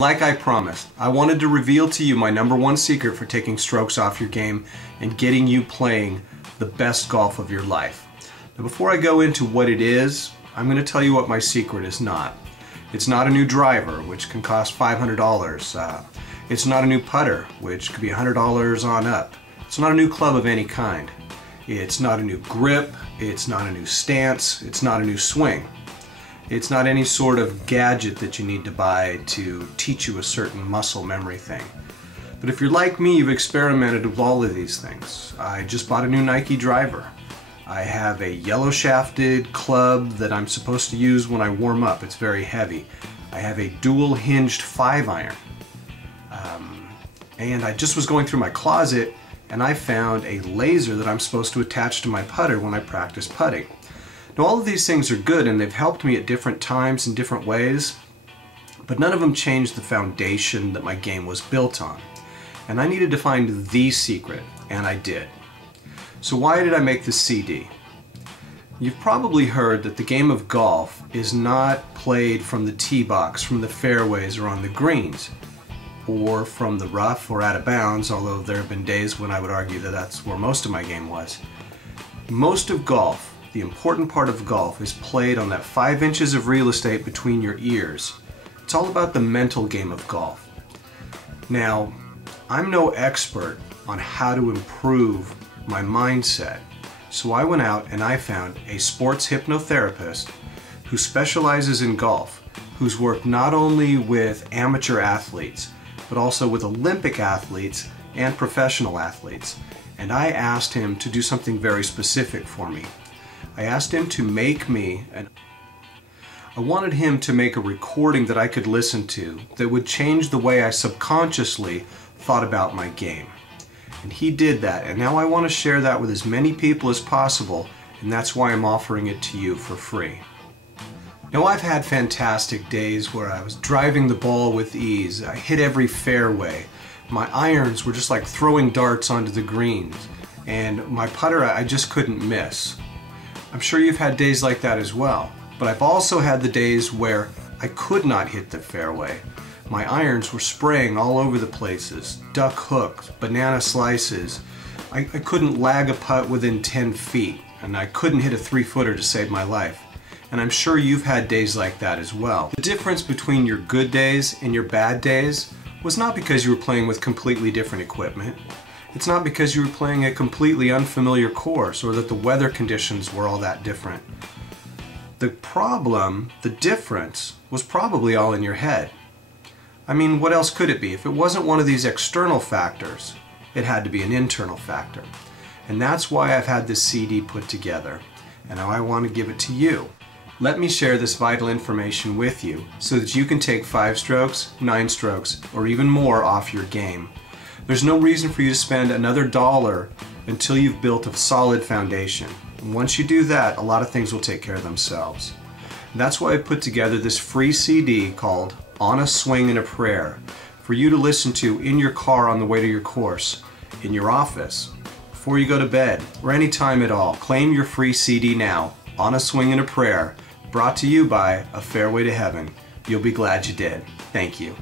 Like I promised, I wanted to reveal to you my #1 secret for taking strokes off your game and getting you playing the best golf of your life. Now, before I go into what it is, I'm going to tell you what my secret is not. It's not a new driver, which can cost $500. It's not a new putter, which could be $100 on up. It's not a new club of any kind. It's not a new grip. It's not a new stance. It's not a new swing. It's not any sort of gadget that you need to buy to teach you a certain muscle memory thing. But if you're like me, you've experimented with all of these things. I just bought a new Nike driver. I have a yellow shafted club that I'm supposed to use when I warm up. It's very heavy. I have a dual hinged 5-iron. And I just was going through my closet and I found a laser that I'm supposed to attach to my putter when I practice putting. Now, all of these things are good and they've helped me at different times in different ways, but none of them changed the foundation that my game was built on. And I needed to find the secret, and I did. So why did I make this CD? You've probably heard that the game of golf is not played from the tee box, from the fairways, or on the greens, or from the rough or out of bounds, although there have been days when I would argue that that's where most of my game was. Most of golf, the important part of golf, is played on that 5 inches of real estate between your ears. It's all about the mental game of golf. Now, I'm no expert on how to improve my mindset, so I went out and I found a sports hypnotherapist who specializes in golf, who's worked not only with amateur athletes, but also with Olympic athletes and professional athletes. And I asked him to do something very specific for me. I asked him to make me I wanted him to make a recording that I could listen to that would change the way I subconsciously thought about my game. And he did that, and now I want to share that with as many people as possible, and that's why I'm offering it to you for free. Now, I've had fantastic days where I was driving the ball with ease. I hit every fairway. My irons were just like throwing darts onto the greens, and my putter I just couldn't miss. I'm sure you've had days like that as well, but I've also had the days where I could not hit the fairway. My irons were spraying all over the places, duck hooks, banana slices. I couldn't lag a putt within 10 feet, and I couldn't hit a 3-footer to save my life. And I'm sure you've had days like that as well. The difference between your good days and your bad days was not because you were playing with completely different equipment. It's not because you were playing a completely unfamiliar course or that the weather conditions were all that different. The problem, the difference, was probably all in your head. I mean, what else could it be? If it wasn't one of these external factors, it had to be an internal factor. And that's why I've had this CD put together. And now I want to give it to you. Let me share this vital information with you so that you can take 5 strokes, 9 strokes, or even more off your game. There's no reason for you to spend another $1 until you've built a solid foundation. And once you do that, a lot of things will take care of themselves. And that's why I put together this free CD called On a Swing and a Prayer for you to listen to in your car on the way to your course, in your office, before you go to bed, or any time at all. Claim your free CD now, On a Swing and a Prayer, brought to you by A Fairway to Heaven. You'll be glad you did. Thank you.